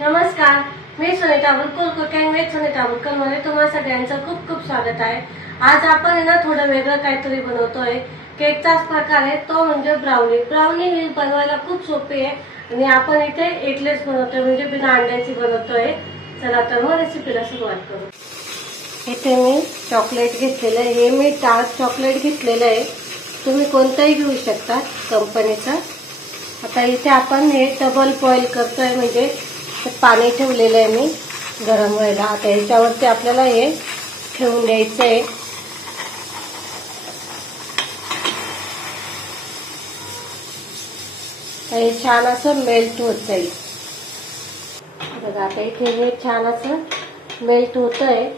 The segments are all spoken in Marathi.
नमस्कार, मी सुनीता बुरकुल कुकिंग विथ सुनीता बुरकुल मध्ये तुम्हा सगळ्यांचं खूप खूप स्वागत आहे। आज आपण ना थोडं वेगळं काहीतरी बनवतोय। केकचाच प्रकार आहे तो म्हणजे ब्राउनी। ब्राउनी ही बनवायला खूप सोपी आहे आणि आपण इथे एगलेस बनवतोय म्हणजे बिना अंड्याची बनवतोय। चला तर मग रेसिपीला सुरुवात करू। इथे मी चॉकलेट घेतलेलं आहे, हे मी डार्क चॉकलेट घेतलेलं आहे, तुम्ही कोणताही घेऊ शकता कंपनीचा। आता इथे आपण हे डबल बॉईल करतोय म्हणजे पाणी ठेवलेलं आहे मी गरम व्हायला। आता याच्यावरती आपल्याला हे ठेवून द्यायचं आहे। हे छान असं मेल्ट होत जाईल बघा। आता इथे हे छान असं मेल्ट होत आहे,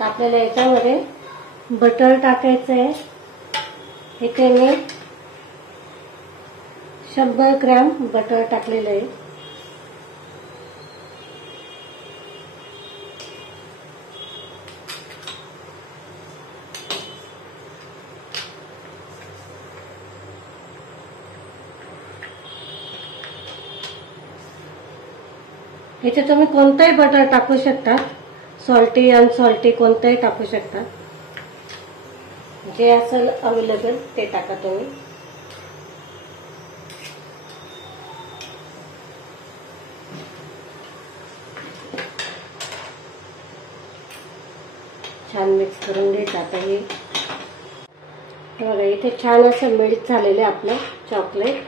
तर आपल्याला याच्यामध्ये बटर टाकायचं आहे। इथे मी 100 ग्रॅम बटर टाकलेलं आहे। इथे तुम्ही कोणताही बटर टाकू शकता, सॉल्टी अनसॉल्टी कोणताही टाकू शकता, जे असेल अवेलेबल ते टाका तुम्ही। छान मिक्स करून घ्यायचं। आता हे बघा इथे छान असं मेल्ट झालेलं आहे आपलं चॉकलेट।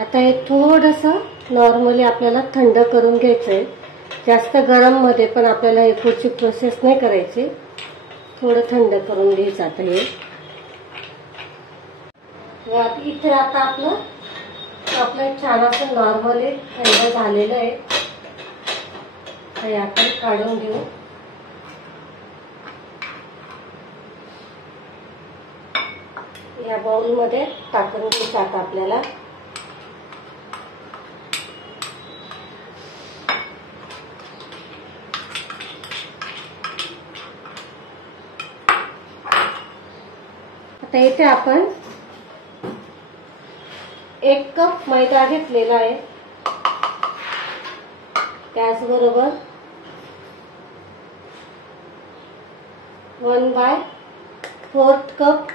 आता हे थोडंसं नॉर्मली आपल्याला थंड करून घ्यायचंय, जास्त गरम मध्ये पण आपल्याला हे पुढची प्रोसेस नाही करायची, थोडं थंड करून घ्यायचं। आता हे इथे आता आपलं चॉकलेट छान असं नॉर्मली थंड झालेलं आहे, हे आपण काढून घेऊ। या बाउल मध्ये टाकून घ्यायचं आता आपल्याला। आता इथे आपण 1 कप मैदा घेतलेला आहे, त्याचबरोबर 1/4 कप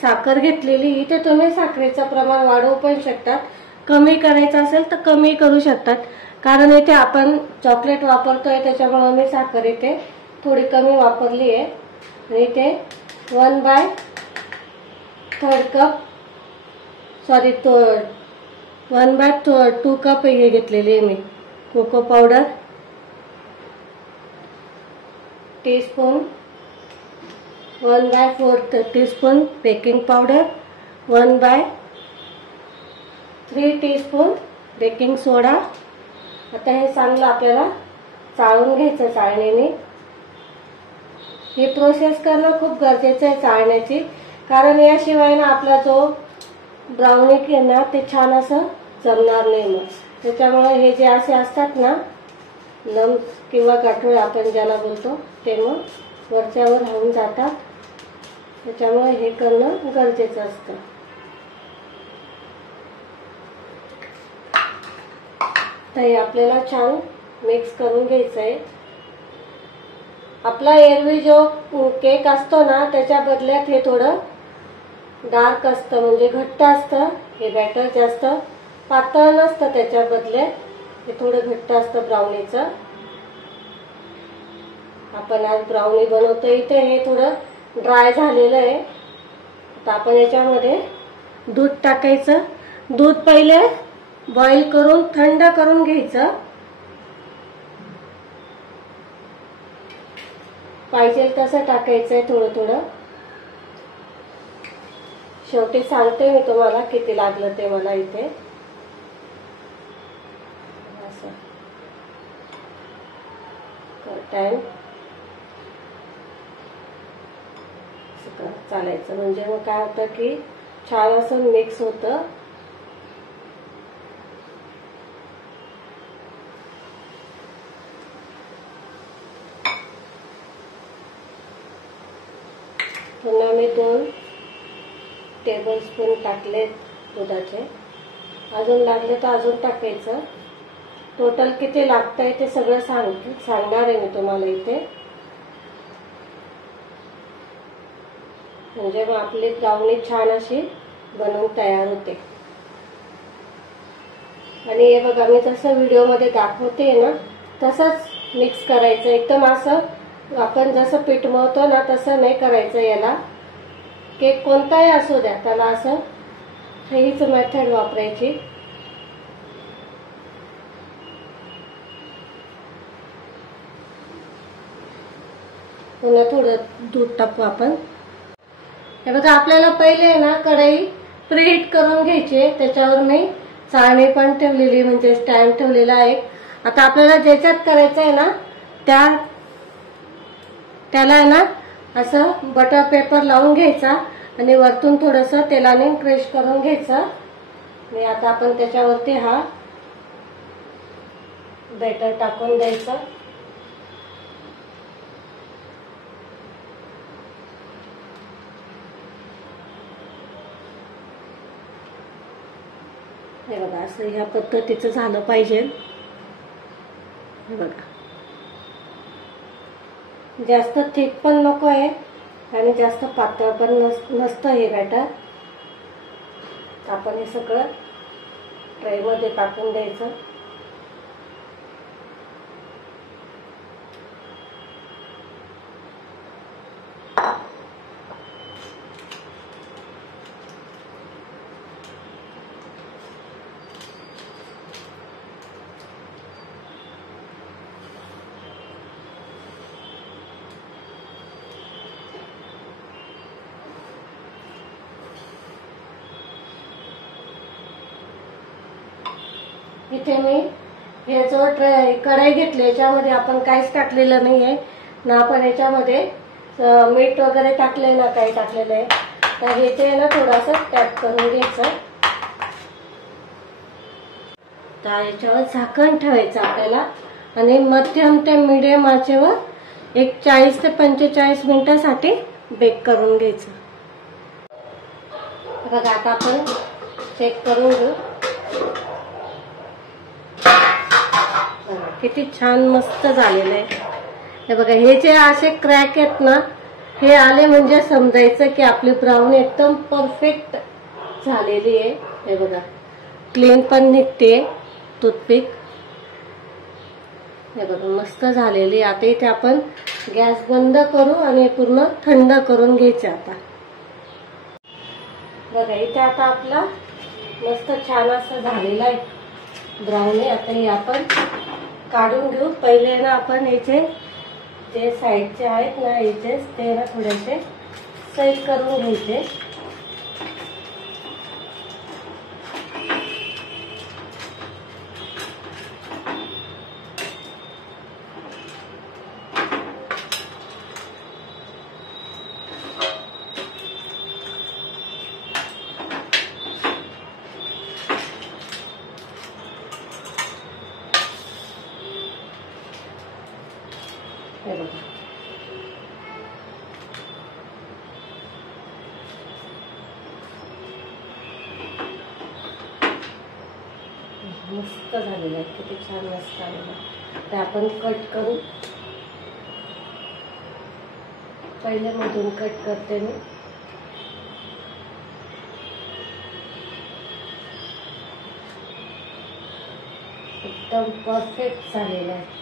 साखर घेतलेली। इथे तुम्ही साखरेचं प्रमाण वाढवू पण शकतात, कमी करायचं असेल तर कमी करू शकतात, कारण इथे आपण चॉकलेट वापरतोय त्याच्यामुळे मी साखर इथे थोडी कमी वापरली आहे। आणि इथे 1/3 कप 1/2 कप हे घेतलेली आहे मी cocoa powder, teaspoon 1/4 teaspoon baking powder, 1/3 teaspoon baking soda. आता हे चांगलं आपल्याला चाळून घ्यायचं चाळणीने। ही प्रोसेस करणं खूप गरजेचं आहे चाळण्याची, कारण याशिवाय ना आपला जो ब्राउनी केक ना ते छान असं जमणार नाही। मग त्याच्यामुळे हे जे असे असतात ना लम्स किंवा गाठोडे आपण ज्याला बोलतो ते मग वरच्यावर राहून जातात, त्याच्यामुळे हे करणं गरजेचं असतं। तर हे आपल्याला छान मिक्स करून घ्यायचं आहे। आपला एरवी जो केक असतो ना त्याच्या बदल्यात हे थोडं डार्क असतं म्हणजे घट्ट असतं, हे बॅटर जास्त पातळ नसतं, त्याच्या बदल्यात हे थोडं घट्ट असतं ब्राउनीचं। आपण आज ब्राउनी बनवतोय, इथे हे थोडं ड्राय झालेलं आहे। आता आपण याच्यामध्ये दूध टाकायचं। दूध पहिले बॉईल करून थंड करून घ्यायचं, पाहिजे तसं टाकायचंय थोडं थोडं। शेवटी सांगते मी तुम्हाला किती लागलं ते मला इथे। असं टाइम चालायचं म्हणजे मग काय होतं की छान असं मिक्स होतं। पुन्हा मी 2 टेबलस्पून टाकलेत दुधाचे, अजून लागले तर अजून टाकायचं. टोटल किती लागतंय ते सगळं सांगणार आहे मी तुम्हाला इथे, म्हणजे मग आपली ब्राउनी छान अशी बनवून तयार होते. आणि हे बघा मी जसं व्हिडिओमध्ये दाखवते ना तसंच मिक्स करायचं. एकदम असं आपण जसं पीठ मळतो ना तसं नाही करायचं. याला केक कोणताही असू द्या त्याला असं हीच मेथड वापरायची. पुन्हा थोडं दूध टाकू आपण. हे बघा आपल्याला पहिले ना कढई प्रीहीट करून घ्यायची. त्याच्यावर मी चाळणी पण ठेवलेली, म्हणजे स्टँड ठेवलेला आहे. आता आपल्याला ज्याच्यात करायचं आहे ना त्याला आहे ना असं बटर पेपर लावून घ्यायचा आणि वरतून थोडंसं तेलाने क्रश करून घ्यायचं. आणि आता आपण त्याच्यावरती हा बॅटर टाकून द्यायचं. हे बघा असं ह्या पद्धतीचं झालं पाहिजे. हे बघा जास्त थिक पण नको आहे आणि जास्त पातळ पण नसतं हे बॅटर. आपण हे सगळं ट्रेमध्ये टाकून द्यायचं. इथे मी हे जो कढई घेतली याच्यामध्ये आपण काहीच टाकलेलं नाहीये ना. आपण याच्यामध्ये मीठ वगैरे टाकले ना, काही टाकलेलं आहे. तर हे ते ना थोडंसं टॅप करून घ्यायचं. तर याच्यावर झाकण ठेवायचं आपल्याला आणि मध्यम ते मीडियम आचेवर एक 40 ते 45 मिनिटांसाठी बेक करून घ्यायचं. बघा आता आपण चेक करून घेऊ. किती छान मस्त झालेलं आहे. हे बघा हे जे असे क्रॅक आहेत ना हे आले म्हणजे समजायचं की आपली ब्राउनी एकदम परफेक्ट झालेली आहे. हे बघा क्लीन पण निघते टूथपिक. हे बघा मस्त झालेली. आता इथे आपण गॅस बंद करू आणि पूर्ण थंड करून घ्यायचं. आता बघा इथे आता आपला मस्त छान असं झालेला आहे ब्राउनी. आता हे आपण काढून घेऊ. पहिले ना आपण याचे जे साईडचे आहेत ना याचे ते ना थोडेसे सैल करून घ्यायचे. हे बघा मस्त झालेलं आहे. किती छान मस्त आलेलं. ते आपण कट करू. पहिले मधून कट करते मी. एकदम परफेक्ट झालेलं आहे.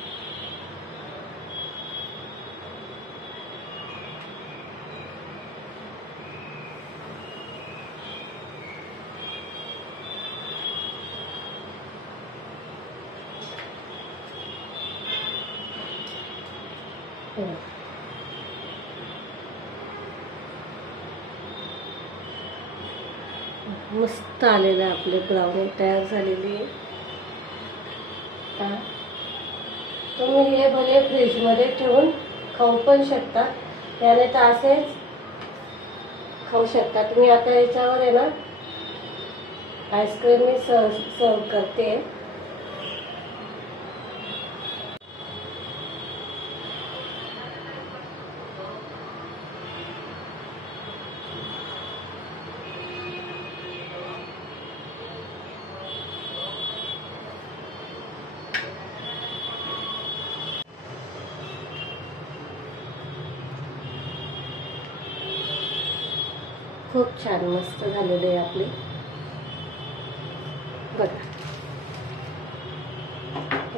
मस्त आलेलं आहे. आपली ब्राउनी तयार झालेली आहे. तुम्ही हे भले फ्रीजमध्ये ठेवून खाऊ पण शकता, त्याने तर असेच खाऊ शकता तुम्ही. आता याच्यावर आहे ना आईस्क्रीम मी सर्व करते. खूप छान मस्त झालेले आहे आपले. बघा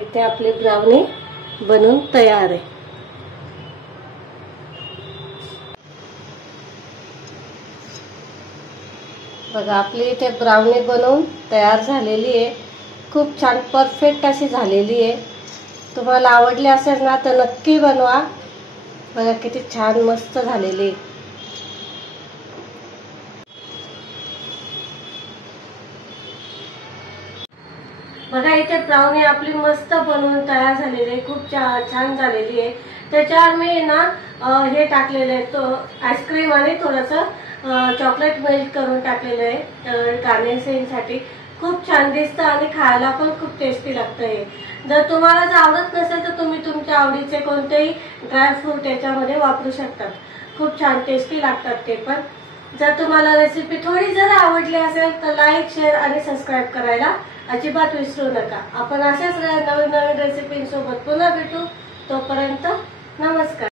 इथे आपली ब्राउनी बनून तयार आहे. बघा आपली इथे ब्राउनी बनवून तयार झालेली आहे. खूप छान परफेक्ट अशी झालेली आहे. तुम्हाला आवडली असेल ना तर नक्की बनवा. बघा किती छान मस्त झालेली आहे. बघा इथे ब्राउनी आपली मस्त बनवून तयार झालेली आहे. खूप छान झालेली आहे. त्याच्यावर मी ना हे टाकलेलं आहे, तो आईस्क्रीम आणि थोडंसं चॉकलेट मेल्ट करून टाकलेलं आहे गार्निशिंगसाठी. खूप छान दिसतं आणि खायला पण खूप टेस्टी लागतं हे. जर तुम्हाला जर आवडत नसेल तर तुम्ही तुमच्या आवडीचे कोणतेही ड्रायफ्रूट याच्यामध्ये वापरू शकतात. खूप छान टेस्टी लागतात ते पण. जर तुम्हाला रेसिपी थोडी जर आवडली असेल तर लाईक, शेअर आणि सबस्क्राईब करायला अजिबात विसरू नका. आपण अशाच नवीन नवीन रेसिपींसोबत पुन्हा भेटू. तोपर्यंत नमस्कार.